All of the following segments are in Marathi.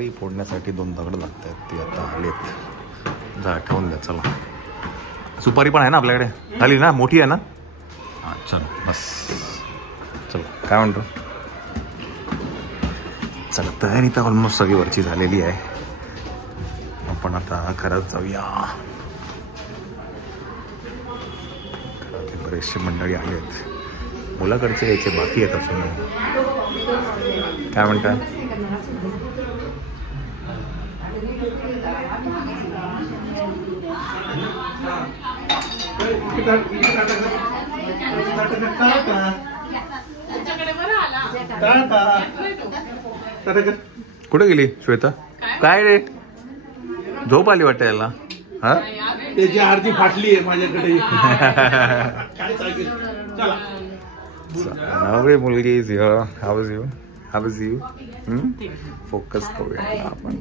सुपारी फोडण्यासाठी 2 दगड लागत आहेत, ते आता आलेत. जा ठेवून द्या. चला, सुपारी पण आहे ना आपल्याकडे, झाली ना, मोठी आहे ना. हां चल बस. चल काय म्हणतो. चला, तयारी तर ऑलमोस्ट सगळी वरची झालेली आहे. आपण आता खरंच जाऊया. बरेचसे मंडळी आलेत, मुलाकडचे यायचे बाकी आहेत अजून. काय म्हणतात. कुठे गेली श्वेता. काय रे, झोप आली वाटतं याला. हा, त्याची आरती फाटली आहे माझ्याकडे. नवरी मुलगी is here. How is you, how is you. Focus करूया आपण.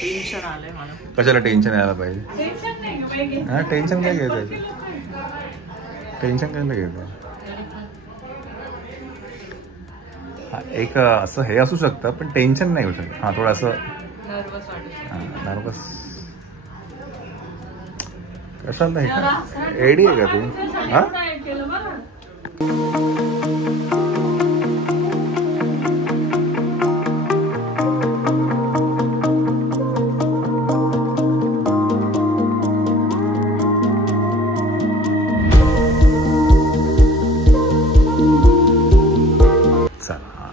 टेन्शन आलंय मला. कशाला टेन्शन यायला पाहिजे. हा, टेन्शन काय घ्यायचं, टेन्शन काय घ्यायचं. हा, एक असं हे असू शकतं पण टेन्शन नाही होऊ शकत. हा, थोडं असं नर्वस. कशाला हे एडी आहे का तू. हा,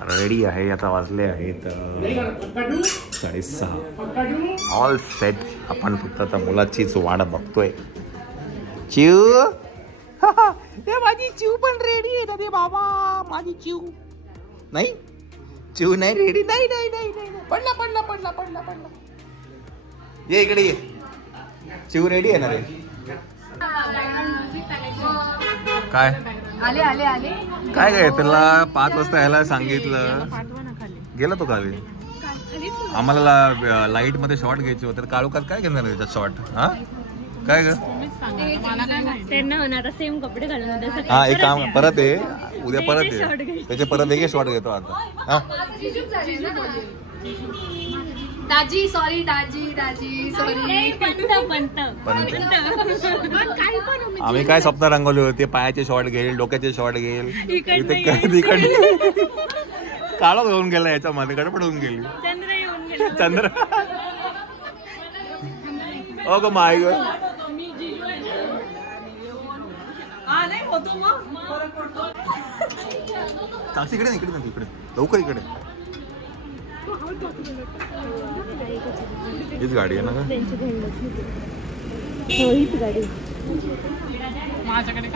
रेडी आहे. आता वाजले आहेत 6:30. All set. आपण फक्त आता मुलाचीच वाट बघतोय. चिव, माझी चिव पण रेडी आहे ना रे बाबा. माझी चिव नाही, चिव नाही रेडी. नाही नाही नाही नाही, पडला पडला पडला पडला पडला. ये इकडे ये. चिव रेडी आहे ना रे. काय आले आले आले. काय काय त्याला 5 वाजता यायला सांगितलं, गेला तो खाली. आम्हाला लाईट मध्ये शॉर्ट घ्यायचे होते. काळोखात काय घेणार त्याच्यात शॉर्ट. हा, काय ग. सेम कपडे घालून. हा, एक काम परत आहे, उद्या परत आहे त्याचे परत एक शॉर्ट घेतो आता. हा, दाजी सॉरी, दाजी दाजी सॉरी. आम्ही काय स्वप्न रंगवले होते. पायाचे शॉर्ट घेईल, डोक्याचे शॉर्ट घेईल. काळो घेऊन गेला, याच्यामध्ये गडबड होऊन गेली. चंद्र ओ ग माय ग. इकडे इकडे इकडे लवकर इकडे. हीच गाडी आहे ना का. हीच गाडी माझ्याकडे.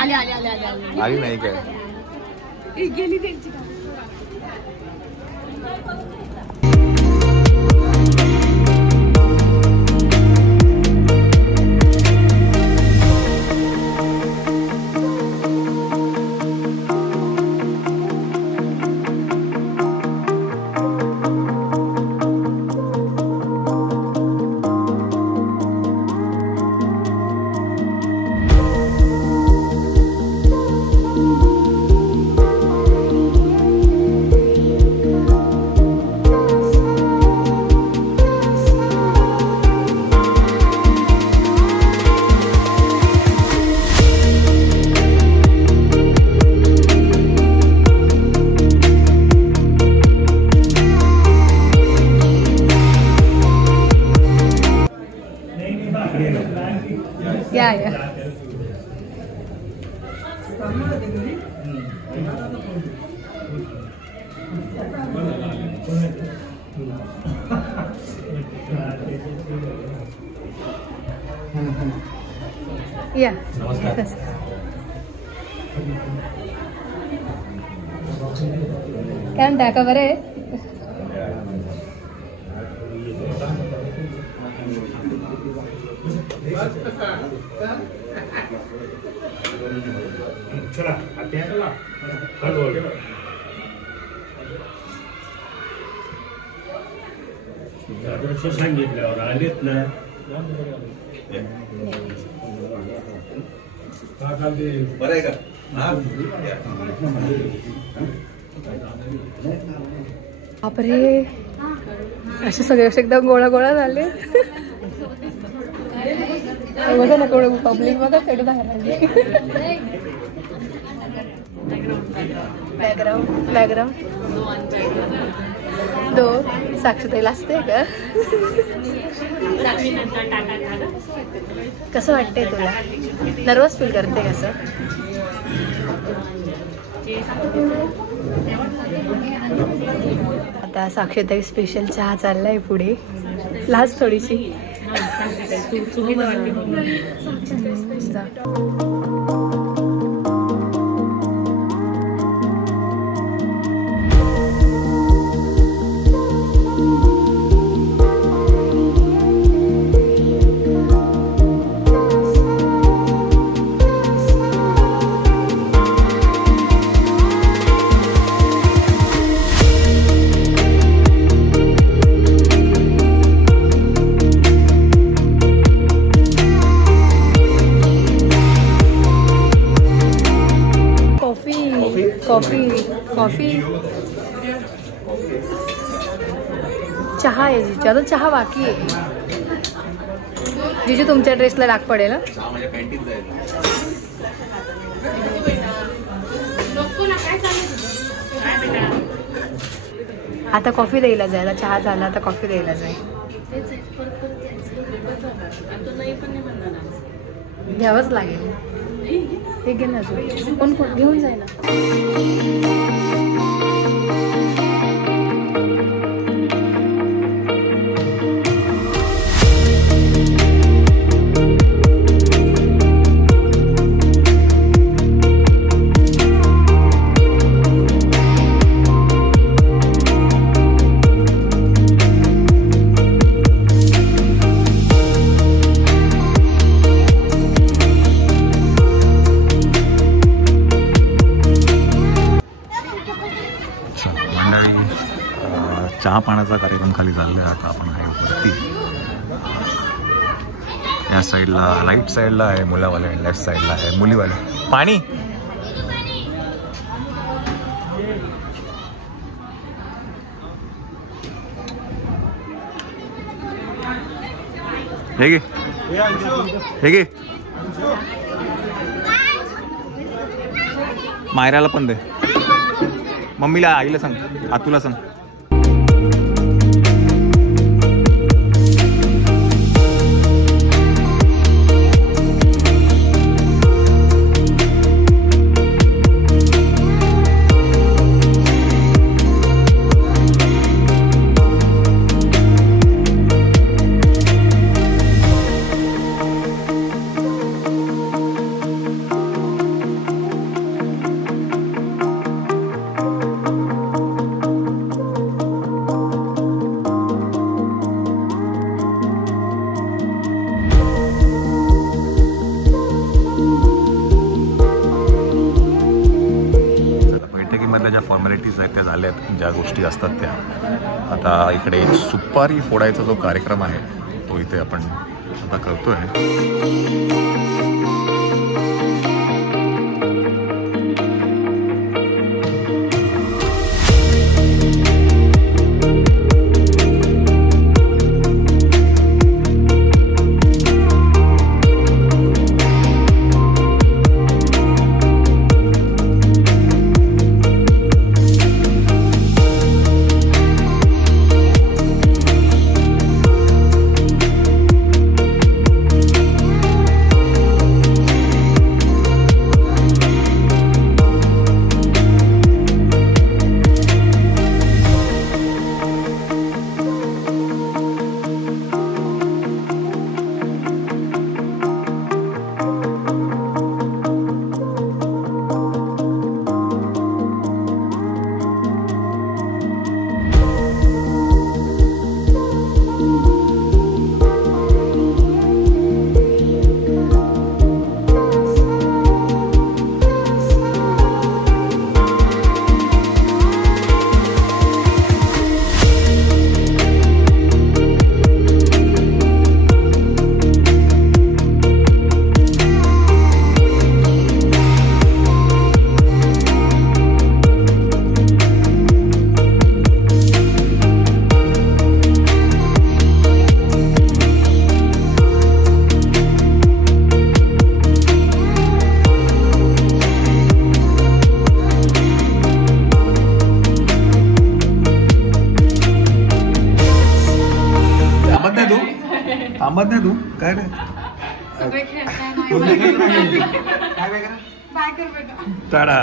आले आले आले आले. आली नाही काय. गेली त्यांची. या या. या काय म्हणता का बरे. सांगितल्यावर आलेत ना. बरं आहे का? बापरे, असे सगळे एकदम गोळा गोळा झाले. बघा ना कोण पब्लिक बघा कडे बाहेर आली. बॅकग्राऊंड दो साक्षीताईला असते का? कसं वाटतंय तुला? नर्वस फील करते कसं? आता साक्षीताई स्पेशल चहा चाललाय पुढे. लास्ट थोडीशी कॉफी चहा आहे जिजू. आता चहा बाकी आहे जिजू. तुमच्या ड्रेसला डाग पडेल. आता कॉफी द्यायला जाईल. चहा झाला आता कॉफी द्यायला जाईल. घ्यावंच लागेल. हे घे ना अजून. कोण कोण घेऊन जाय ना. चहा पाण्याचा कार्यक्रम खाली झालेला आहे. आता आपण आहे वरती. या साईडला राईट साईडला आहे मुलावाले, लेफ्ट साईडला आहे मुलीवाले. पाणी हे घे, हे घे. मायराला पण दे. मम्मीला, आईला सांग, आतूला सांग. ज्या फॉर्मॅलिटीज आहेत त्या झाल्यात, ज्या गोष्टी असतात त्या. आता इकडे सुपारी फोडायचा जो कार्यक्रम आहे तो इथे आपण आता करतोय. थांबत नाही तू काय नाही सगळे खेळताय टाटा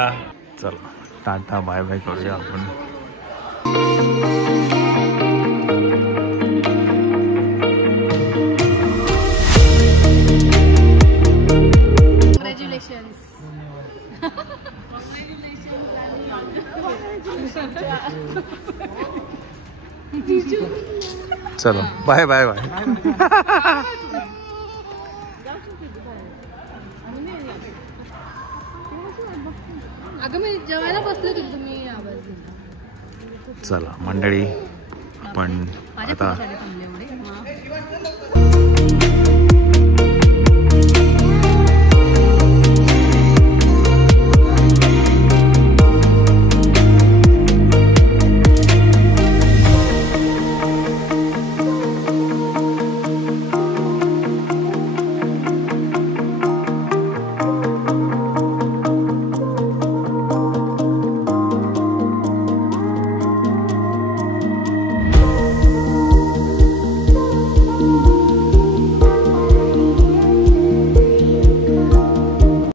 चला टाटा बाय बाय करूया आपण चलो बाय बाय बाय अगं मी जेवायला बसले होते तुम्ही आवाज दिला. चला मंडळी आपण आता